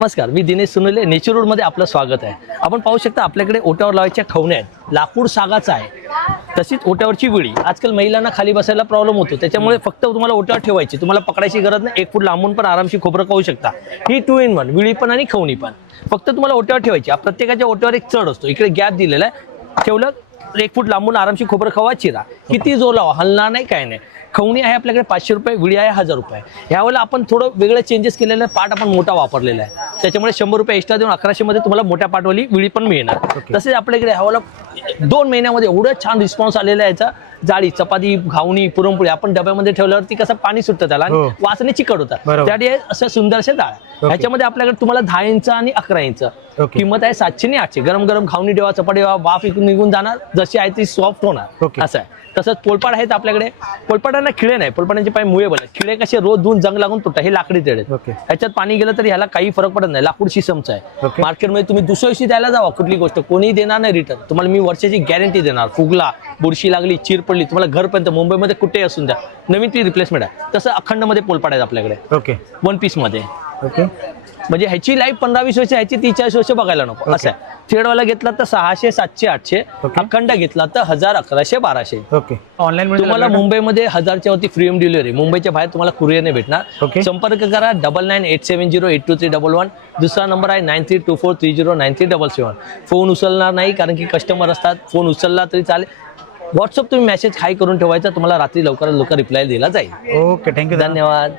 नमस्कार, मी Dinesh सुनुले. Nature road मध्ये आपलं स्वागत आहे. आपण पाहू शकता आपल्याकडे ओट्यावर लावायच्या खवण्या आहेत. लाकूड सागाचा आहे. तशीच ओट्यावरची विळी. आजकाल महिलांना खाली बसायला प्रॉब्लेम होतो, त्याच्यामुळे फक्त तुम्हाला ओट्यावर ठेवायची, तुम्हाला पकडायची गरज नाही. 1 फूट लांबून पण आरामशी खोबरं खाऊ शकता. ही 2 in 1 विळी पण आणि खवणी पण. फक्त तुम्हाला ओट्यावर ठेवायची. प्रत्येकाच्या ओट्यावर एक चढ असतो. इकडे गॅप दिलेला आहे. ठेवलं 1 फूट लांबून आरामशी खोबरं खावा, चिरा. किती जोर लावा, हलणार नाही, काय नाही. खवणी आहे आपल्याकडे 500 रुपये, विळी आहे 1000 रुपये. यावेळेला आपण थोडं वेगळं चेंजेस केलेलं आहे. पाट आपण मोठा वापरलेला आहे, त्याच्यामुळे 100 रुपये एक्स्ट्रा देऊन 1100 मध्ये तुम्हाला मोठ्या पाटवाली विळी पण मिळणार. तसेच आपल्याकडे यावेळेला 2 महिन्यामध्ये एवढं छान रिस्पॉन्स आलेला आहे. याचा जाळी, चपाती, घावणी, पुरणपोळी आपण डब्यामध्ये ठेवल्यावरती कसं पाणी सुटतं त्याला आणि वासने चिकट होतात. त्यासाठी असं सुंदरशा डाळ. ह्याच्यामध्ये आपल्याकडे तुम्हाला 10 इंच आणि 11 इंच किंमत आहे. 700 आणि 800. गरम गरम घावणी देवा, चपाती देवा, वाफ निघून जाणार, जशी आहे ती सॉफ्ट होणार. असं आहे. तसंच पोलपाट आहेत आपल्याकडे. पोलपाटांना खिळे नाही, पोलपाटांचे पाय मुळे बनले. खिळे कसे रोज धुवून जंग लागून तुटतात. हे लाकडी तेढ आहेत. ह्याच्यात पाणी गेलं तरी ह्याला काही फरक पडत नाही. लाकूड शिसमचं आहे. मार्केटमध्ये तुम्ही दुसऱ्या दिवशी द्यायला जावा, कुठली गोष्ट कोणी देणार नाही रिटर्न. तुम्हाला मी वर्षाची गॅरंटी देणार. फुगला, बुरशी लागली, चीर पडली, तुम्हाला घरपर्यंत मुंबईमध्ये कुठेही असून द्या, नवीन ती रिप्लेसमेंट आहे. तसं अखंड मध्ये पोलपाट आहेत आपल्याकडे. 1 पीस मध्ये. म्हणजे ह्याची लाईफ 15-20 वर्ष, ह्याची 30-40 वर्ष बघायला नको. असं आहे. थ्रेडवाला घेतला तर 600, 700, 800. अखंड घेतला तर 1000, 1100, 1200. ऑनलाईन तुम्हाला मुंबईमध्ये 1000च्या वरती फ्री होम डिलिव्हरी. मुंबईच्या बाहेर तुम्हाला कुरिअरने भेटणार. संपर्क करा 9987082311. दुसरा नंबर आहे 9324309377. फोन उचलणार नाही, कारण की कस्टमर असतात. फोन उचलला तरी चालेल. व्हॉट्सअप तुम्ही मेसेज हाय करून ठेवायचा, तुम्हाला रात्री लवकरात लवकर रिप्लाय दिला जाईल. ओके, थँक्यू, धन्यवाद.